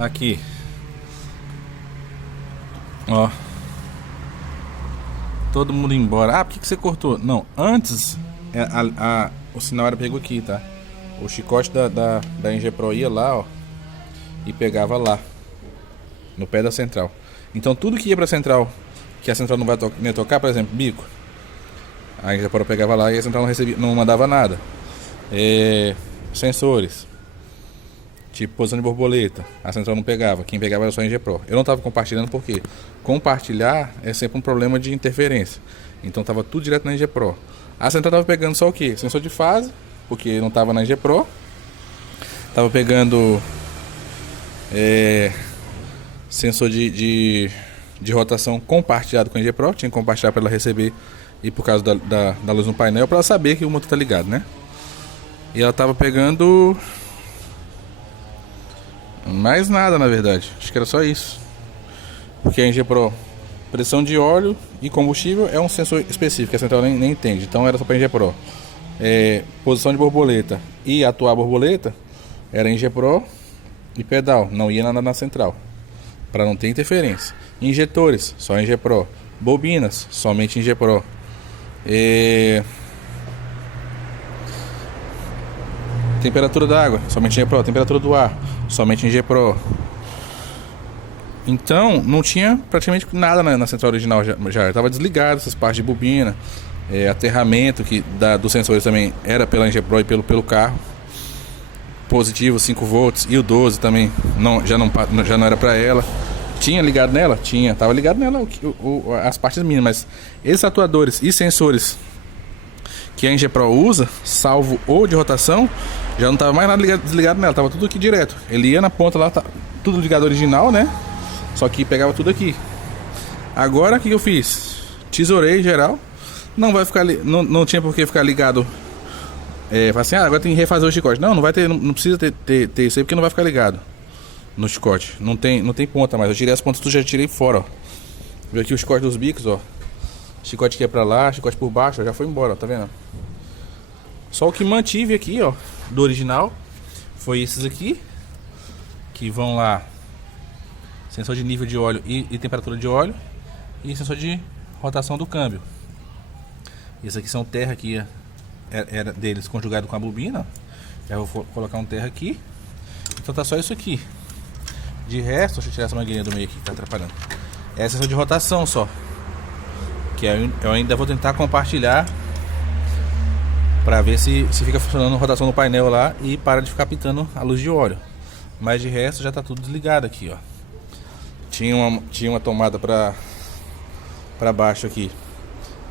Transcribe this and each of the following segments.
Aqui. Ó. Todo mundo embora. Ah, por que você cortou? Não, antes o sinal era pego aqui, tá? O chicote da Engepro ia lá, ó, e pegava lá, no pé da central. Então tudo que ia pra central, que a central não ia tocar, por exemplo, bico, a Engepro pegava lá e a central não mandava nada. Sensores, tipo posição de borboleta, a central não pegava, quem pegava era só a Engepro. Eu não estava compartilhando porque compartilhar é sempre um problema de interferência. Então estava tudo direto na Engepro. A central estava pegando só o que? Sensor de fase, porque não estava na Engepro. Estava pegando sensor de rotação compartilhado com a Engepro. Tinha que compartilhar para ela receber e por causa da luz no painel, para ela saber que o motor está ligado, né? E ela estava pegando mais nada, na verdade. Acho que era só isso. Porque a Engepro, pressão de óleo e combustível é um sensor específico, a central nem entende. Então era só para a Engepro. Posição de borboleta e atuar a borboleta era Engepro e pedal. Não ia nada na central, para não ter interferência. Injetores, só Engepro. Bobinas, somente Engepro. Temperatura da água, somente Engepro. Temperatura do ar, somente Engepro. Então não tinha praticamente nada na central original, já estava desligado essas partes de bobina, aterramento dos sensores também era pela Engepro e pelo carro. Positivo 5 volts e o 12 também já não era para ela. Tinha ligado nela? Tinha, estava ligado nela as partes mínimas, mas esses atuadores e sensores que a Engepro usa, salvo ou de rotação, já não estava mais nada desligado nela, estava tudo aqui direto. Ele ia na ponta lá, tudo ligado original, né? Só que pegava tudo aqui. Agora o que eu fiz? Tesourei geral. Não vai ficar não tinha por que ficar ligado. Fala assim, agora tem que refazer o chicote. Não vai ter, não precisa ter isso aí, porque não vai ficar ligado no chicote. Não tem ponta mais. Eu tirei as pontas, já tirei fora, ó. Viu aqui o chicote dos bicos, ó. Chicote que é pra lá, chicote por baixo, ó, já foi embora, ó, tá vendo? Só o que mantive aqui, ó, do original, foi esses aqui, que vão lá. Sensor de nível de óleo e temperatura de óleo. E sensor de rotação do câmbio. Esses aqui são terra que era deles conjugado com a bobina. Já vou colocar um terra aqui. Então tá só isso aqui. De resto, deixa eu tirar essa mangueirinha do meio aqui que tá atrapalhando. É sensor de rotação só. Que eu ainda vou tentar compartilhar para ver se fica funcionando a rotação no painel lá e para de ficar pitando a luz de óleo. Mas de resto já tá tudo desligado aqui, ó. Tinha uma tomada para baixo aqui,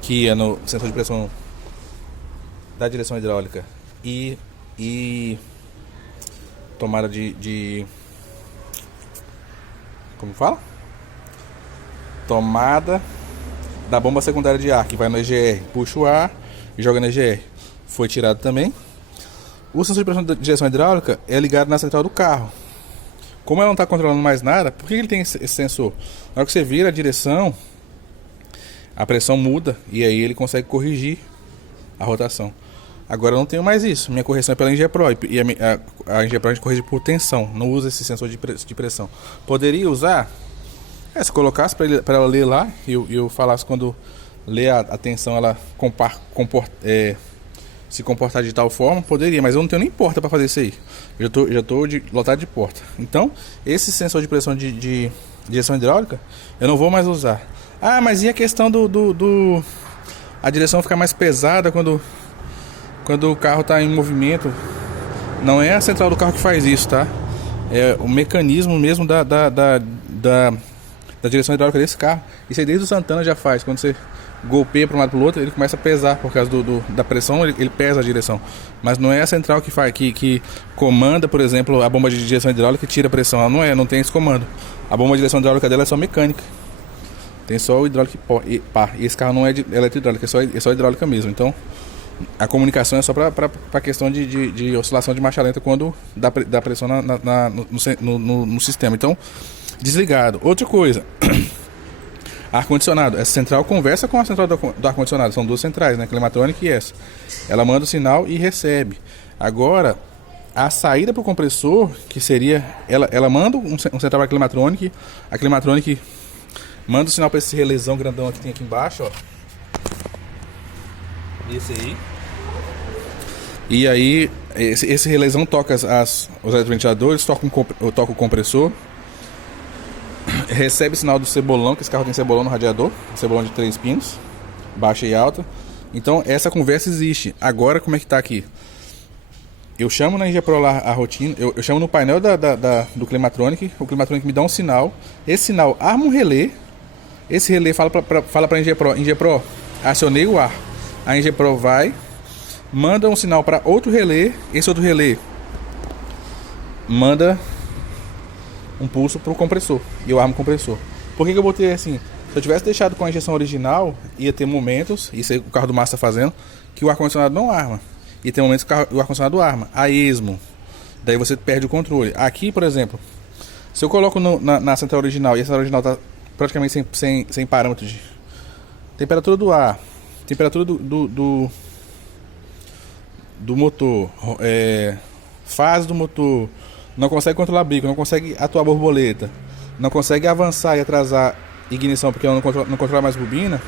que ia no sensor de pressão da direção hidráulica e tomada de como fala? Tomada da bomba secundária de ar, que vai no EGR, puxa o ar e joga no EGR. Foi tirado também. O sensor de pressão da direção hidráulica é ligado na central do carro. Como ela não está controlando mais nada, por que ele tem esse sensor? Na hora que você vira a direção, a pressão muda e aí ele consegue corrigir a rotação. Agora eu não tenho mais isso. Minha correção é pela Engepro e a Engepro a gente corrige por tensão, não usa esse sensor de pressão. Poderia usar? Se colocasse para ela ler lá e eu falasse quando ler a tensão, ela se comportar de tal forma, poderia, mas eu não tenho nem porta para fazer isso aí. Já tô lotado de porta. Então, esse sensor de pressão de direção hidráulica, eu não vou mais usar. Ah, mas e a questão a direção ficar mais pesada quando o carro está em movimento? Não é a central do carro que faz isso, tá? É o mecanismo mesmo da direção hidráulica desse carro. Isso aí desde o Santana já faz. Quando você golpeia para um lado para o outro, ele começa a pesar por causa da pressão, ele pesa a direção. Mas não é a central que comanda, por exemplo, a bomba de direção hidráulica e tira a pressão. Ela não tem esse comando. A bomba de direção hidráulica dela é só mecânica. Tem só o hidráulico e pá. E esse carro não é de eletrohidráulica, é só hidráulica mesmo. Então a comunicação é só para questão de oscilação de marcha lenta quando dá pressão no sistema. Então, desligado. Outra coisa. Ar-condicionado. Essa central conversa com a central do ar-condicionado. São duas centrais, né? Climatronic e essa. Ela manda o sinal e recebe. Agora, a saída para o compressor, que seria, ela manda um central para a Climatronic manda o sinal para esse relezão grandão que tem aqui embaixo, ó. Esse aí. E aí, esse relezão toca os eleroventiladores, toca o compressor, recebe sinal do cebolão, que esse carro tem cebolão no radiador, cebolão de 3 pinos, baixa e alta. Então essa conversa existe. Agora como é que tá aqui? Eu chamo na Ingepro lá a rotina, eu chamo no painel do Climatronic, o Climatronic me dá um sinal, esse sinal arma um relé, esse relé fala para a Ingepro, acionei o ar. A Ingepro vai, manda um sinal para outro relé, esse outro relé manda um pulso para o compressor, e eu armo o compressor. Por que eu botei assim? Se eu tivesse deixado com a injeção original, ia ter momentos, isso aí o carro do Márcio está fazendo, que o ar-condicionado não arma. E tem momentos que o ar-condicionado arma, a esmo. Daí você perde o controle. Aqui, por exemplo, se eu coloco na central original, e a central original está praticamente sem parâmetro de temperatura do ar, temperatura do motor, fase do motor, não consegue controlar bico, não consegue atuar borboleta, não consegue avançar e atrasar ignição porque ela não controla mais bobina,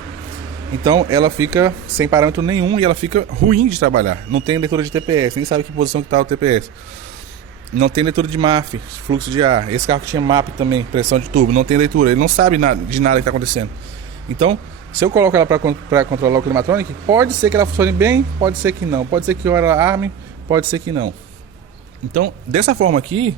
então ela fica sem parâmetro nenhum e ela fica ruim de trabalhar. Não tem leitura de TPS, nem sabe que posição que está o TPS. Não tem leitura de MAF, fluxo de ar. Esse carro que tinha MAP também, pressão de tubo, não tem leitura, ele não sabe de nada que está acontecendo. Então, se eu coloco ela para controlar o Climatronic, pode ser que ela funcione bem, pode ser que não. Pode ser que ela arme, pode ser que não. Então, dessa forma aqui,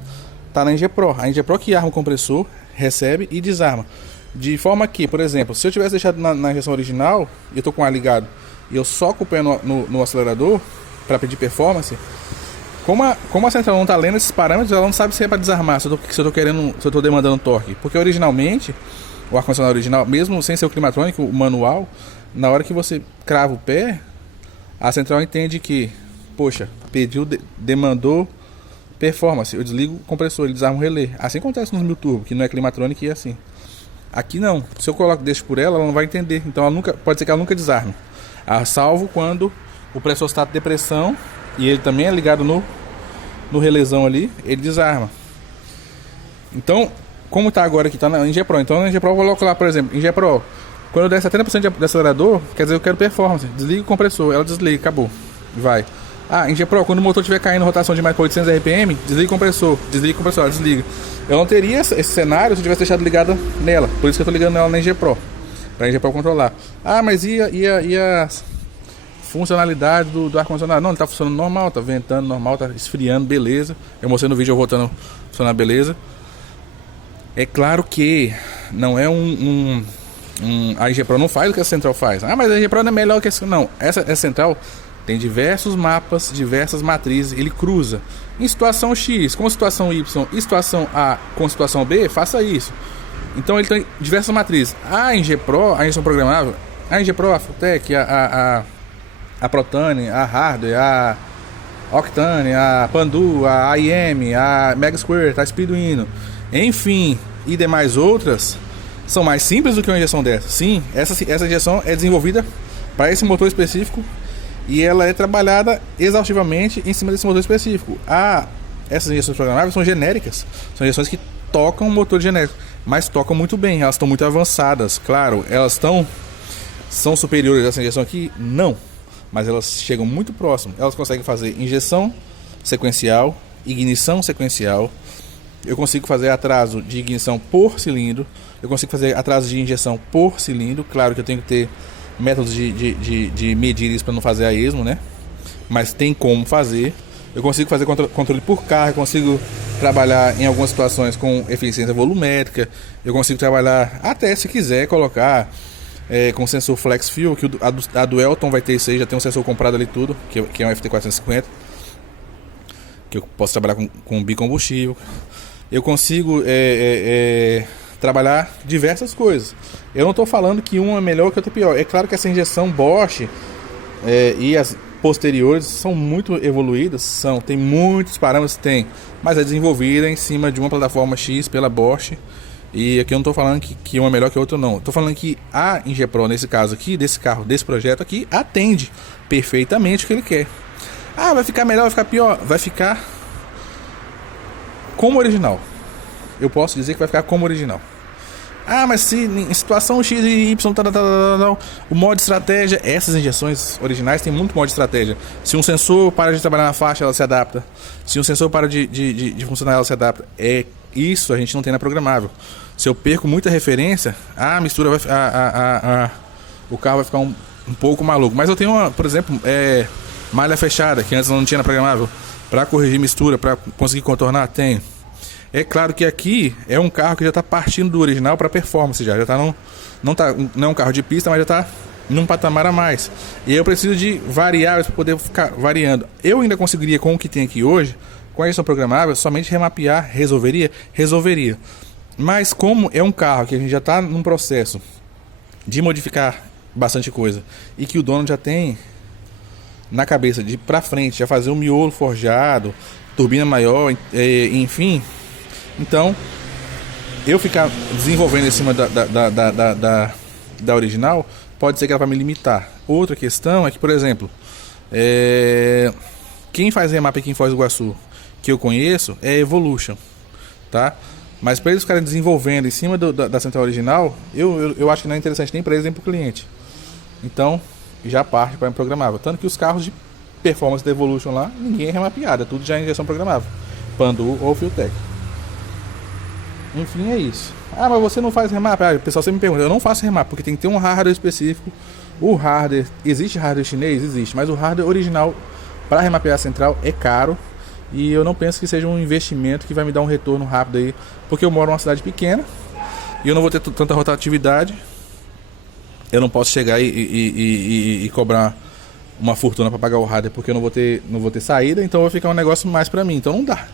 tá na Ingepro. A Ingepro que arma o compressor, recebe e desarma. De forma que, por exemplo, se eu tivesse deixado na injeção original, e eu tô com o ar ligado, e eu soco o pé no acelerador para pedir performance, como a central não tá lendo esses parâmetros, ela não sabe se é para desarmar, se eu tô demandando torque. Porque originalmente, o ar-condicionado original, mesmo sem ser o Climatronic, o manual, na hora que você crava o pé, a central entende que, poxa, demandou performance, eu desligo o compressor, ele desarma o relé. Assim acontece nos 1000 turbo, que não é Climatronic e é assim. Aqui não, se eu deixo por ela não vai entender, então pode ser que ela nunca desarme. Salvo quando o pressostato de pressão, e ele também é ligado no relezão ali, ele desarma. Então, como está agora aqui, está na Ingepro, então na Ingepro eu vou colocar lá, por exemplo, Ingepro, quando eu der 70% de acelerador, quer dizer, eu quero performance, desliga o compressor, ela desliga, acabou, vai. Ingepro, quando o motor estiver caindo rotação de mais para 800 RPM, desliga o compressor, ela desliga. Eu não teria esse cenário se eu tivesse deixado ligada nela, por isso que eu estou ligando ela na Ingepro, para a Ingepro controlar. Mas e a funcionalidade do ar-condicionado? Não, ele está funcionando normal, está ventando normal, está esfriando, beleza. Eu mostrei no vídeo eu voltando a funcionar, beleza. É claro que não é a Ingepro não faz o que a central faz. Mas a Ingepro não é melhor que essa. Não, essa central tem diversos mapas, diversas matrizes, ele cruza. Em situação X, com situação Y e situação A com situação B, faça isso. Então ele tem diversas matrizes. A Ingepro, a injeção programável, a Ingepro, a Fulltech, a Protane, a Hardware, a Octane, a Pandu, a IM, a Mega Squirt, a Speeduino, enfim, e demais outras, são mais simples do que uma injeção dessa. Sim, essa injeção é desenvolvida para esse motor específico e ela é trabalhada exaustivamente em cima desse motor específico. Essas injeções programáveis são genéricas, são injeções que tocam um motor genérico, mas tocam muito bem, elas estão muito avançadas. Claro, elas são superiores a essa injeção aqui? Não, mas elas chegam muito próximo. Elas conseguem fazer injeção sequencial, ignição sequencial. Eu consigo fazer atraso de ignição por cilindro. Eu consigo fazer atraso de injeção por cilindro. Claro que eu tenho que ter métodos de medir isso para não fazer a esmo, né? Mas tem como fazer. Eu consigo fazer controle por carro. Eu consigo trabalhar em algumas situações com eficiência volumétrica. Eu consigo trabalhar até, se quiser, colocar com sensor flex fuel, que a do Elton vai ter isso aí. Já tem um sensor comprado ali tudo, que é um FT450, que eu posso trabalhar com bicombustível. Eu consigo trabalhar diversas coisas. Eu não estou falando que uma é melhor que outra é pior. É claro que essa injeção Bosch e as posteriores são muito evoluídas, tem muitos parâmetros, mas é desenvolvida em cima de uma plataforma X pela Bosch. E aqui eu não estou falando que uma é melhor que a outra, não. Estou falando que a Ingepro, nesse caso aqui, desse carro, desse projeto aqui, atende perfeitamente o que ele quer. Vai ficar melhor, vai ficar pior? Vai ficar como original. Eu posso dizer que vai ficar como original. Ah, mas se em situação X e Y, o modo de estratégia, essas injeções originais tem muito modo de estratégia. Se um sensor para de trabalhar na faixa, ela se adapta. Se um sensor para de funcionar, ela se adapta. Isso a gente não tem na programável. Se eu perco muita referência, a mistura vai o carro vai ficar um pouco maluco. Mas eu tenho, por exemplo, malha fechada, que antes não tinha na programável, para corrigir mistura, para conseguir contornar, tenho. É claro que aqui é um carro que já está partindo do original para performance, já está não é um carro de pista, mas já está num patamar a mais. E eu preciso de variáveis para poder ficar variando. Eu ainda conseguiria, com o que tem aqui hoje, com a gestão programável, somente remapear, resolveria. Mas como é um carro que a gente já está num processo de modificar bastante coisa e que o dono já tem na cabeça de ir para frente, já fazer um miolo forjado, turbina maior, enfim. Então, eu ficar desenvolvendo em cima da original, pode ser que ela vai me limitar. Outra questão é que, por exemplo, quem faz remap aqui em Foz do Iguaçu, que eu conheço, é a Evolution, tá? Mas para eles ficarem desenvolvendo em cima da central original, eu acho que não é interessante nem para eles nem para o cliente. Então, já parte para programável. Tanto que os carros de performance da Evolution lá, ninguém é remapeado, é tudo já em injeção programável, Pandu ou Fueltech. Enfim, é isso. Ah, mas você não faz remap? O pessoal sempre me pergunta. Eu não faço remap, porque tem que ter um hardware específico. O hardware, existe hardware chinês? Existe, mas o hardware original para remapear a central é caro. E eu não penso que seja um investimento que vai me dar um retorno rápido aí, porque eu moro numa cidade pequena e eu não vou ter tanta rotatividade. Eu não posso chegar e cobrar uma fortuna para pagar o hardware, porque eu não vou ter saída, então vai ficar um negócio mais para mim. Então não dá.